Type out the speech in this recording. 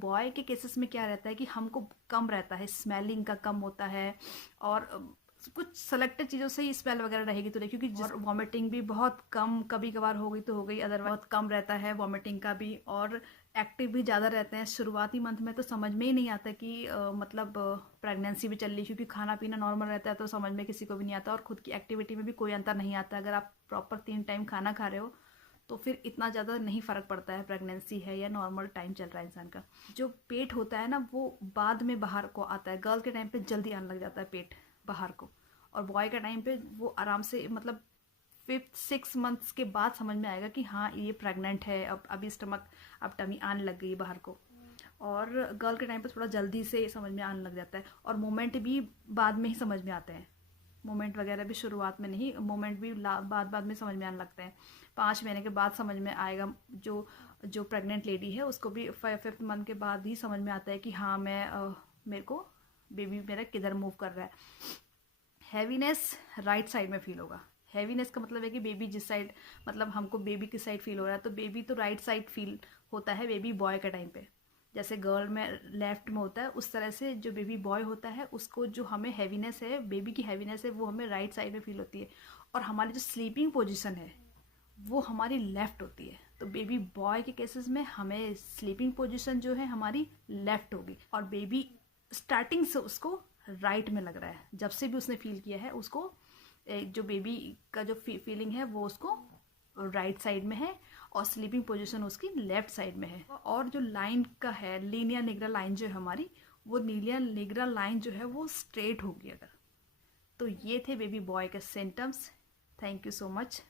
Boy के cases में क्या रहता है कि हमको कम रहता है, स्मेलिंग का कम होता है, और कुछ सेलेक्टेड चीज़ों से ही स्मेल वगैरह रहेगी तो नहीं, क्योंकि और वॉमिटिंग भी बहुत कम, कभी कभार हो गई तो हो गई, अदरवाइज बहुत कम रहता है वॉमिटिंग का भी। और एक्टिव भी ज़्यादा रहते हैं। शुरुआती मंथ में तो समझ में ही नहीं आता कि मतलब प्रेगनेंसी भी चल रही, क्योंकि खाना पीना नॉर्मल रहता है तो समझ में किसी को भी नहीं आता, और खुद की एक्टिविटी में भी कोई अंतर नहीं आता। अगर आप प्रॉपर 3 टाइम खाना खा रहे हो तो फिर इतना ज़्यादा नहीं फ़र्क पड़ता है प्रेगनेंसी है या नॉर्मल टाइम चल रहा है इंसान का। जो पेट होता है ना वो बाद में बाहर को आता है। गर्ल के टाइम पे जल्दी आने लग जाता है पेट बाहर को, और बॉय के टाइम पे वो आराम से, मतलब 5-6 मंथ्स के बाद समझ में आएगा कि हाँ ये प्रेग्नेंट है, अब अभी स्टमक, अब टमी आने लग गई बाहर को। और गर्ल के टाइम पे थोड़ा जल्दी से समझ में आने लग जाता है, और मोमेंट भी बाद में ही समझ में आते हैं। मोमेंट वगैरह भी शुरुआत में नहीं, मोमेंट भी बाद में समझ में आने लगते हैं। 5 महीने के बाद समझ में आएगा। जो जो प्रेग्नेंट लेडी है उसको भी 5th मंथ के बाद ही समझ में आता है कि हाँ मेरे को बेबी मेरा किधर मूव कर रहा है। हैवीनेस राइट साइड में फील होगा। हैवीनेस का मतलब है कि बेबी जिस साइड, मतलब हमको बेबी किस साइड फील हो रहा है, तो बेबी तो राइट साइड फील होता है बेबी बॉय के टाइम पे। जैसे गर्ल में लेफ्ट में होता है, उस तरह से जो बेबी बॉय होता है उसको जो हमें हैवीनेस है, बेबी की हैवीनेस है, वो हमें राइट साइड में फील होती है। और हमारी जो स्लीपिंग पोजीशन है वो हमारी लेफ्ट होती है। तो बेबी बॉय के केसेस में हमें स्लीपिंग पोजीशन जो है हमारी लेफ्ट होगी, और बेबी स्टार्टिंग से उसको राइट में लग रहा है। जब से भी उसने फील किया है उसको जो बेबी का जो फीलिंग है वो उसको राइट साइड में है, और स्लीपिंग पोजीशन उसकी लेफ्ट साइड में है। और जो लाइन का है, लीनियर निग्रा लाइन जो है हमारी, वो लीनियर निग्रा लाइन जो है वो स्ट्रेट होगी अगर। तो ये थे बेबी बॉय के symptoms. Thank you so much.